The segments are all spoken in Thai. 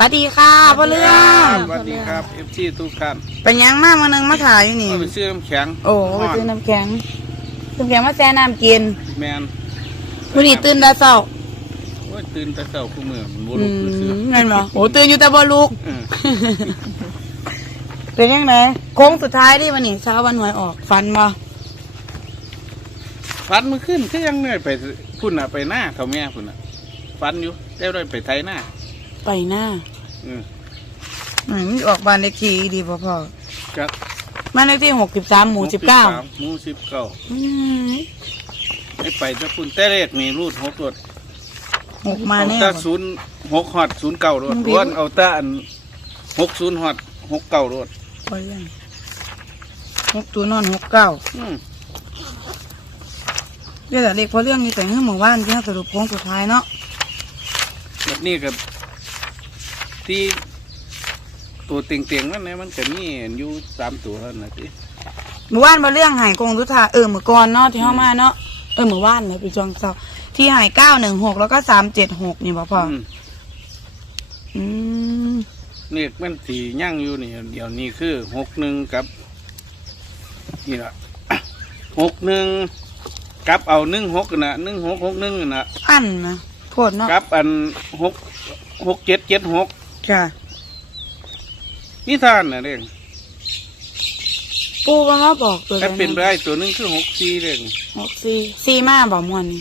สวัสดีค่ะพ่อเรื่อง สวัสดีครับเอฟซีทุกท่านเป็นหยังมากมานึงมาถ่ายอยู่นี่ก็ไปซื้อน้ำแข็งโอ้ไปซื้อน้ำแข็งน้ำแข็งมาแช่น้ำกินแมนวันนี้ตื่นแต่เช้าโอ้ยตื่นแต่เช้าคู่มือมันบ่อืลุกซื้อมนั่นเหรอโอ้ตื่นอยู่แต่บ่ลุกเออเป็นยังไงโค้งสุดท้ายที่วันนี้เช้าวันหวยออกฟันมาฟันมันขึ้นคือยังเหนื่อยไปพุ่นอะไปหน้าเขาแม่พุ่นอะฟันอยู่ได้ได้ไปไทยหน้า ไปหน้าเอออืมออกบ้านเลขที่ดีพ่อพ่อก็บ้านเลขที่หกสิบสามหมู่สิบเก้าหมู่สิบเก้าอืมไม่ไปจะพุ่นแต่เลขนี่รูดหกรถหกมาเอาแน่แตาศูนย์หกฮอดศูนย์เก้ารถมันดีล้วนเอาแตาอันหกศูนย์ฮอดหกเก้ารถพ่อเรื่องหกตัวนอนหกเก้าอืมเรื่องแต่เลขพอเรื่องนี้แต่งให้หมู่บ้านที่สรุปโค้งสุดท้ายเนาะแบบนี้กับ ที่ตัวเตียงๆนั่นนะมันก็มีอยู่สามตัวเท่านั้นนะสิหมู่บ้านมาเรื่องหายโค้งสุดท้ายเออเมื่อก่อนเนาะที่เข้ามาเนาะเออเมื่อวานเลยไปจองเสาที่หายเก้าหนึ่งหกแล้วก็สามเจ็ดหกนี่พ่อพ่ออืมอืมนี่มันสีย่างอยู่นี่เดี๋ยวนี้คือหกหนึ่งกับนี่ละหกหนึ่งกับเอาหนึ่งหกนะหนึ่งหกหกหนึ่งนะอันนะโทษเนาะกับอันหกหกเจ็ดเจ็ดหก จ้ะนี่ท่านนะเร่งปูว่าเขาบอกตัวถ้าลยะเป็นไปได้ตัวหนึงคือหกสี่เร่งหกสี่สี่มาบอกมวนนี่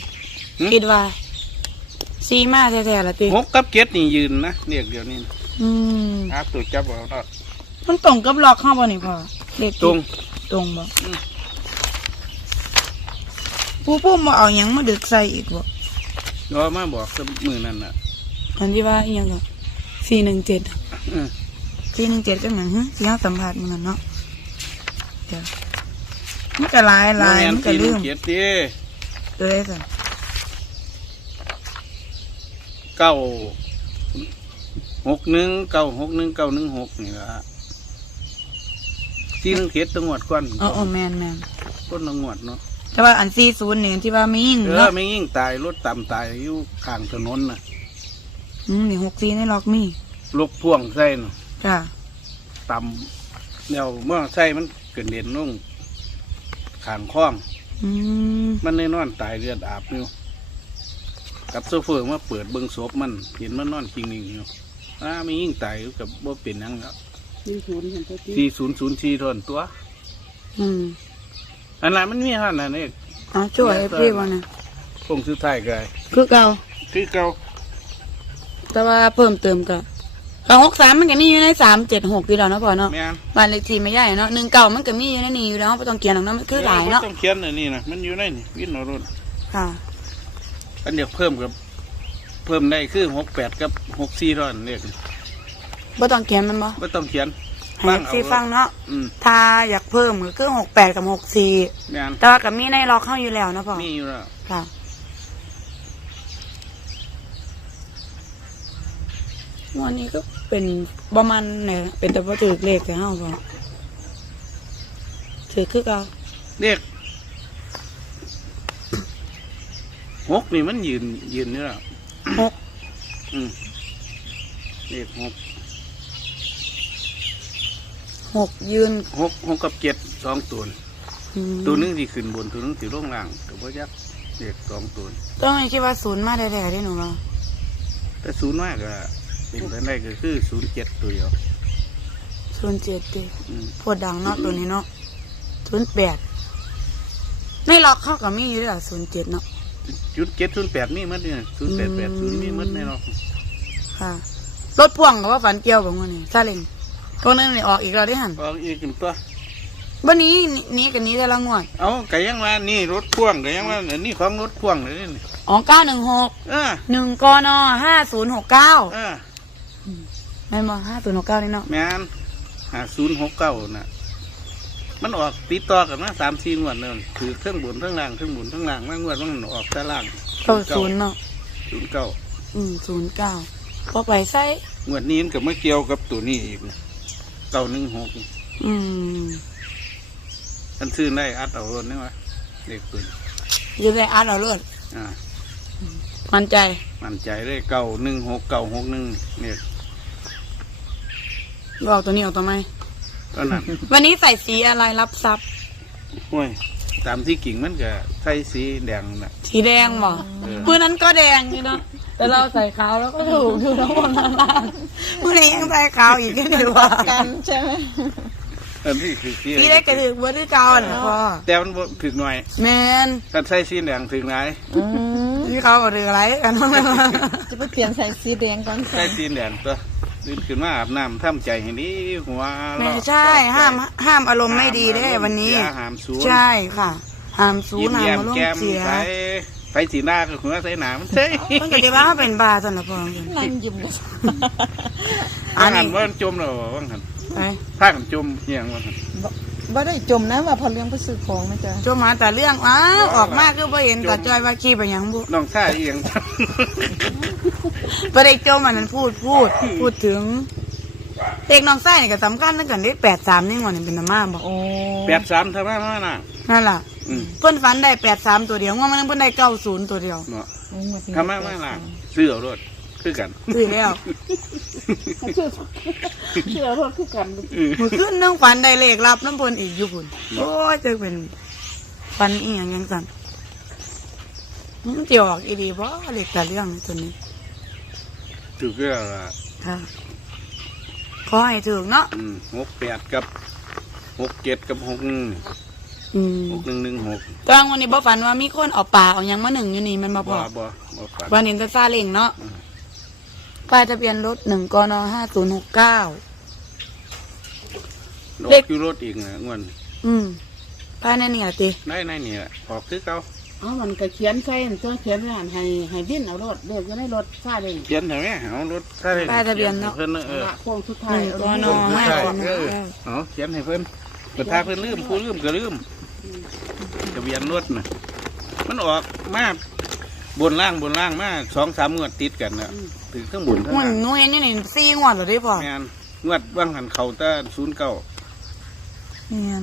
หึคิดว่าสี่มาแท้ๆละติหกกับเจ็ดนี่ยืนนะเรียกเดี๋ยวนี้อืมครับตัวจับเอาเนาะมันตรงกับล็อกเข้าบ่นี่พ่อเลขตรง ตรงบ่อืม ปูปูมาเอาหยังมาดึกใส่อีกบ่รอมาบอกกับมือนั่นน่ะอันที่ว่าอีหยังก็ สี่หนึ่งเจ็ดอืมสี่หนึ่งเจ็ดก็เหมือนฮะที่เขาสัมผัสมันนะเนาะเดี๋ยวมันก็หลายหลายบ่แม่มันก็สี่หลืนึ่งมเจ็ดดิตัวได้สั่นเก้าหกหนึ่งเก้าหกหนึ่งเก้าหนึ่งหกนี่ละสี่หนึ่งเจ็ดตังหวดก่อนอ๋ออ๋อแมนแมนต้นตังหวดเนาะแต่ว่าอันสี่ศูนย์นี่ที่ว่าไม่ยิ่งเออเนาะไม่ยิ่งตายรถต่ำตายอยู่ข้างถนนน่ะ อืมนี่หกสี่ในล็อกมีรถพ่วงใส่เนาะจ้ะต่ำเดี๋ยวเมื่อใส่มันเกิดเด่นลงข้างคล้อง อืมมันแน่นอนตายเลือดอาบอยู่กับโซเฟอร์มาเปิดเบิ้งศพมันเห็นมันนอนจริงนิ่งอยู่อ้าไม่ยิ่งตายอยู่กับบ่เป็นหยังแล้วสี่ศูนย์เห็นตัวที่สี่ศูนย์ศูนย์สี่ทนตัวอืมอันนั้นมันมีเท่านั้นเองเอาช่วยให้พี่วันนะคงสุดท้ายก็ได้คือเก่า คือเก่า แต่ว่าเพิ่มเติมก็ก็หกสามมันก็มีอยู่ในสามเจ็ดหกอยู่แล้วเนาะพ่อเนาะแม่นบ้านเลขที่ไม่ใหญ่เนาะหนึ่งเก่ามันก็มีอยู่ในนี้อยู่แล้วไม่ต้องเกียนหรอกเนาะมันคือหลายเนาะบ่ต้องเขียนอันนี้นะมันอยู่ในนี่วินโนรุ่นค่ะ อันเดียวเพิ่มกับเพิ่มได้คือหกแปดกับหกสี่เท่านั้นเรียกบ่ต้องเขียนมันบ่ไม่ต้องเขียนให้ซีฟังเนาะอืมถ้าอยากเพิ่มก็คือหกแปดกับหกสี่แม่นแต่ว่ากับมีในล็อกเข้าอยู่แล้วนะพ่อมีอยู่แล้วค่ะ วันนี้ก็เป็นประมาณเนี่ยเป็นแต่ว่าถือเลขแต่เฮาพ่อถือคือเก่าเรียกหกนี่มันยืนยืนนี่แล้วหกอืมเรียกหกหกยืนหกหกกับเจ็ดสองตัวอืมตัวหนึงที่ขึ้นบนตัวหนึงที่ลงล่างแต่ว่ายักเรียกสองตัวต้องให้คิดว่าศูนย์มาได้ๆได้หนูเนาะแต่ศูนย์มากก็ เป็นไปได้ก็คือศูนย์เจ็ดตัวเดียวศูนย์เจ็ดดิอืมโพดดังเนาะตัวนี้เนาะศูนย์แปดในล็อกเข้ากับมีอยู่ด้วยศูนย์เจ็ดเนาะ จุดเจ็ดศูนย์แปดมีหมัดเนี่ยศูนย์แปดแปดศูนย์มีหมัดในเนาะค่ะ รถพ่วงกับว่าฝันเกี่ยวบางวันนี่ซาเล้งตัวนึงนี่ออกอีกแล้วได้หันออกอีกหนึ่งตัว วันนี้หนี้กันนี้ได้ละงวดเอาไก่ยังว่านี่รถพ่วงไก่ยังว่าอันนี้ของรถพ่วงเลยนี่อ๋อเก้าหนึ่งหกเออหนึ่งกนห้าศูนย์หกเก้าเออ แม่นบ่ห้าศูนย์หกเก้านี่เนาะแมนหาศูนย์หกเก้าน่ะ มันออกติดต่อกันมาสามสี่งวดเลยคือเครื่องบนเครื่องล่างเครื่องบนเครื่องล่างมางวดมันออกแต่ล่างเก้าศูนย์เนาะศูนย์เก้าอืมศูนย์เก้าพอไปใส่งวดนี้มันก็ไม่เกี่ยวกับตัวนี้อีกเก้าหนึ่งหกอืมอันซื้อได้อัดเอารถนี่วะเด็กปืนอยู่ในอาร์ตเอาเลือดอ่า มั่นใจ มั่นใจเลยเก้าหนึ่งหกเก้าหกหนึ่งเนี่ย บอกตัวนี้ออกตัวไหมตอนนั้นวันนี้ใส่สีอะไรรับทรัพย์ห้วยตามที่กิ่งมันก็ใส่สีแดงน่ะ สีแดงบ่เออ มื่อนั้นก็แดงนี่เนาะแต่เราใส่ขาวแล้วก็ถูกอยู่ทั้งหมดทั้งล่างมื่อนี้ยังใส่ขาวอีกก็เลยว่ากันใช่ไหมอันนี้คือสีพี่ได้กระถือเบอร์ที่เก่าน่ะพ่อแต่มันบ่ถึกหน่อยแมนถ้าใส่สีแดงถึกหลายอืมที่เขาก็ถืออะไรกันทั้งนั้นจะไปเปลี่ยนใส่สีแดงก่อนใส่สีแดงตัว ตื่นขึ้นมาอาบน้ำทำใจให้ดีหัวไม่เราะใช่ห้ามห้ามอารมณ์ไม่ดีได้วันนี้อย่าห้ามสูนใช่ค่ะ ห้ามสูยิ้มห้ามแย้มอารมแก้มณ์เสียใส่ใส่สีหน้าก็หัวใส่หนามันใช่มันก็จะว่าเขาเป็นบาสนะพ่อนั่งยิ้มเลยอัว่านหันี้นว่ามันจมแล้วว่างหันไปผ้ากันจมเหี่ยงว่างหัน บ่ได้จมนะว่าพอเลี้ยงไปซื้อของนะจ๊ะจมมาแต่เรื่องอ้าวออกมากคือพอเห็นแต่จอยว่าขี้ไปหยังบุน้องชายเอียงประเด็กจมอันนั้นพูดพูด พูดถึงเด็กน้องไส้เนี่ยก็สำคัญนั่นกันเด็กแปดสามนี่หว่านี่เป็นน้ำมาบอกโอ้แปดสามทำไมมาน่ะนั่นล่ะอืมเพิ่นฝันได้แปดสามตัวเดียวว่ามันเพิ่นได้เก้าศูนย์ตัวเดียวเนาะโอ้หมดนี้ทำไมมาน่ะซื้อเอารถ คือกันซื้อแล้วเชื่อรถคือกันอืมเมื่อคืนนั่งฝันได้เลขรับน้ำเพิ่นอีกอยู่พุ่นโอ้ยจะเป็นฝันอีหยังยังสั่นมันจะออกอีดีเพราะเลขแต่เรื่องตัวนี้ถูกแล้วล่ะค่ะขอให้ถึงเนาะอืมหกแปดกับหกเจ็ดกับหกหนึ่งอืมหกหนึ่งหนึ่งหกแตอนวันนี้บ่ฝันว่ามีคนเอาปลาเอาหยังมาหนึ่งอยู่นี่มันมาพบ่อบ่บ่ฝันวันนี้จะซาเล่งเนาะ ป้ายทะเบียนรถหนึ่งกนห้าศูนย์หกเก้าดอเลขกอยู่รถอีกนะงวนอืมป้ายนั่นนี่แหละติได้ในนี่แหละออกคือเก่าอ๋อมันก็เขียนใส่เจ้าเขียนไว้หั่นให้ให้ดิ้นเอารถเด็กก็ได้รถซาเด้งเขียนเห็นไหมเอารถใส่ป้ายทะเบียนเนาะเพิ่นเออละโค้งสุดหท้ายนึ่งเอากรถนห้าใช่ศูนย์หเอกอเก้าเอาเขียนให้เพิ่นเปิดทาเพิ่นลืมผู้ลืมก็ลืมทะเบียนรถน่ะมันออกมา บนล่างบนล่างมาสองสามงวดติดกันน่ะถึงข้างบนข้างมันล่างหนูเห็นนี่นี่สี่งวดเหรอได้พอแม่นงวดว่างหันเขาตาศูนย์เก้าเนี่ย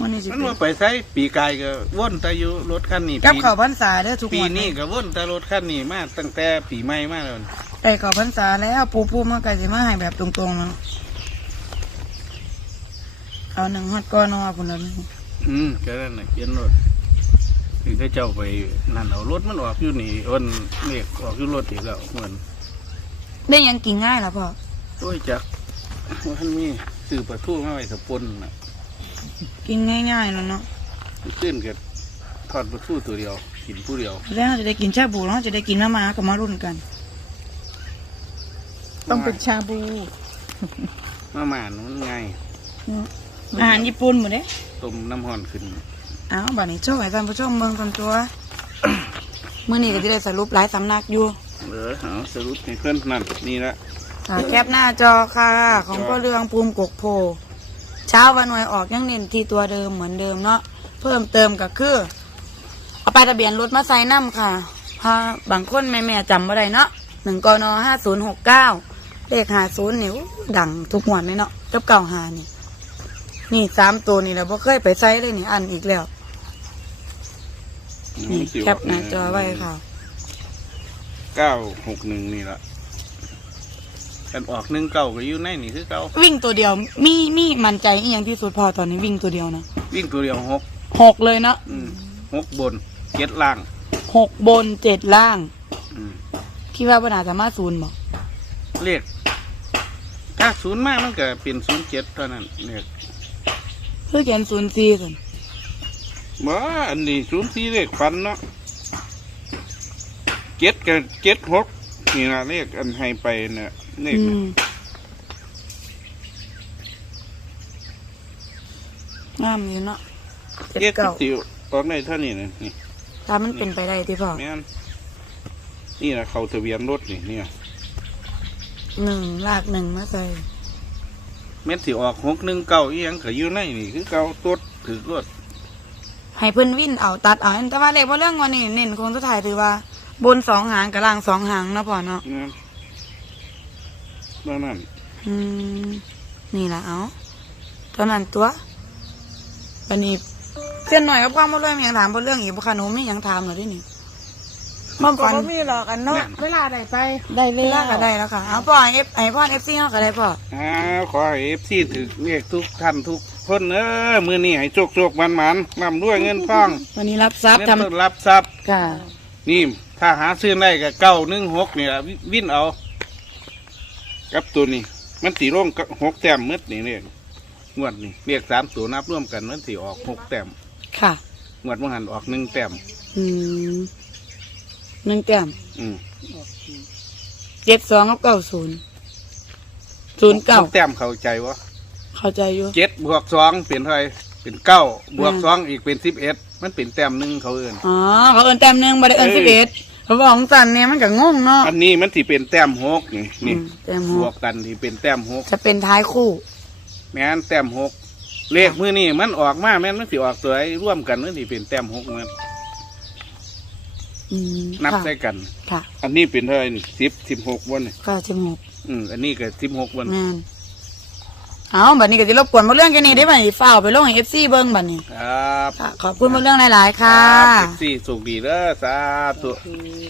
วันนี้สิมันเป็นว่าไปใช้ปีกายก็ว่นแต่อยู่รถคันนี้กับปีเขาพรรษาเด้อทุกปีวันนี้ก็ว่นแต่รถคันนี้มาตั้งแต่ปีใหม่มาแล้วได้เขาพรรษาแล้วปูปูมาไก่สิมาให้แบบตรงๆเนาะเอาหนึ่งฮอดกนพุ่นละนี่อืมก็นั่นน่ะเขียนรถ คือเขาเจ้าไปนั่นเอารถมันออกอยู่นี่อ้นเมฆออกอยู่รถอีกแล้วเหมือนได้หยังกินง่ายล่ะพ่อโอ้ยจักว่าท่านมีสื่อประทูมาไว้สปนน่ะกินง่ายๆแล้วเนาะขึ้นกับทอดประทูตัวเดียว กินผู้เดียว แล้วเราจะได้กินชาบูแล้วเราจะได้กินน้ำมากับมารุ่นกัน ต้องเป็นชาบูมาหมานมันง่ายอาหารญี่ปุ่นหมดเด้ต้มน้ำห่อนขึ้น อ้าวบัดนี้โชว์ให้ท่านผู้ชมเบิ่งกันตัวมื้อนี้ก็จะได้สรุปหลายสำนักอยู่เออเอาสรุปให้เพื่อนนั่นนี่ละอ่าแคปหน้าจอค่ะ ของพ่อเรืองภูมิกกโพ เช้าวันหน่วยออกยังเน้นที่ตัวเดิมเหมือนเดิมเนาะเพิ่มเติมก็คือ เอาไปายทะเบียนรถมาใส่น้ำค่ะถ้าบางคนแม่แม่ๆจำบ่ได้เนาะหนึ่งกนห้าศูนย์หกเก้าเลขห้าศูนย์นี่อู้ดังทุกหมวดเลยเนาะกับเก่าหานี่ นี่สามตัวนี่เราบ่เคยไปใส่เลยนี่อันอีกแล้ว นี่แคปหน้าจอไว้ค่ะเก้าหกหนึ่งนี่ละกันออกหนึ่งเก้าก็อยู่ในนี่คือเก้าวิ่งตัวเดียว มีมีมั่นใจอีกอย่างที่สุดพอตอนนี้วิ่งตัวเดียวนะวิ่งตัวเดียวหกหกเลยเนาะอืมหกบนเจ็ดล่างหกบนเจ็ดล่างอืมคิดว่าปัญหาสามารถศูนย์บอกเลขถ้าศูนย์มากมันก็เป็นศูนย์เจ็ดเท่านั้นเลข เพื่อเขียนศูนย์สี่ส่วนบ่อันนี้ศูนย์สี่เลขฟันเนาะเจ็ดกับเจ็ดหกนี่นะเลขอันให้ไปเนี่ยเลขอืน่ะมงามอยู่เนาะเจ็ดเจ็ดเก้าสิวออกได้เท่านี้นะนี่ถ้ามันเป็นไปได้ที่พ่อแม่นนี่นะเขาทะเบียนรถนี่เนี่ยหนึ่งลากหนึ่งมาใส่ แม่นสิออกหกหนึ่งเก้าอีหยังก็อยู่ในนี่คือเก้าตัวถือรถให้เพื่อนวิ่นเอาตัดเอาแต่ว่าเลขว่าเรื่องวันนี้เน้นคงจะถ่ายถือว่า บนสองหางกับล่างสองหางเนาะพ่อเนาะนะนั่นนั่นอืมนี่ละเอาตอนนั้นตัววันนี้เส้นหน่อยกับความบ่เรื่องมีหยังถามบ่เรื่องอีกบ่ขนมนี่ยังถามเหรอที่นี่ ความก็ฝันบ่มีหรอกอันเนาะเวลาใดไปได้เวเวลาลาก็ได้แล้วค่ะเอาพ่อเอฟไอพ่อเอฟซีเขาก็ได้พ่ออ่าขอให้เอฟซีถึกเรียกทุกท่านทุกคนเออมือนี้ให้โชคโชคมันมันๆร่ำด้วยเงินทองวันนี้รับทรัพย์เงินทต้นรับทรัพย์ำค่ะนี่ถ้าหาซื้อได้ก็เก้าหนึ่งหกนี่ละวิ่นเอากับตัวนี้ มันสีร่งกับหกแต้มมืดนี่เนี่ยงวดนี่เรียกสามตัวนับร่วมกันมันสีออกหกแต้มค่ะ งวดมังหันออกหนึ่งแต้มอืม หนึ่งแต้มอืมเจ็ดสองกับเก้าศูนย์ศูนย์เก้าหแต้มเข้าใจวะเข้าใจอยู่เจ็ดบวกสองเป็นเท่าไหรเป็นเก้าบวกอืมสองอีกเป็นสิบเอ็ดมันเป็นแต้มหนึ่งเขาเอินอ๋อเขาเอินแต้มหนึ่งบ่ได้เอินเอ้สิยบเอ็ดเขาบอกของสันเนี่ยมันก็งงเนาะอันนี้มันสิเป็นแต้มหกนี่นี่อืมแต้มหบวกกกันที่เป็นแต้มหกจะเป็นท้ายคู่ แม่นแต้มหกเลขมือนี่มันออกมาแม่นมันสิออกตัวไอ้ร่วมกันมันสิเป็นแต้มหกเหมือน อืมนับค่ะได้กัน ค่ะอันนี้เป็นเท่าไหร่นี่สิบสิบหกวันนี่เก้าสิบหกอืมอันนี้ก็สิบหกวันแม่นเอาบัดนี้ก็จะรบกวนมาเรื่องแค่นี้ได้ไหมฝ้าวไปลงเอฟซีเบิ้งบัดนี้ครับค่ะขอบคุณมาเรื่องหลาย ๆ ค่ะ สิบสี่สุขดีเด้อสาธุ คือ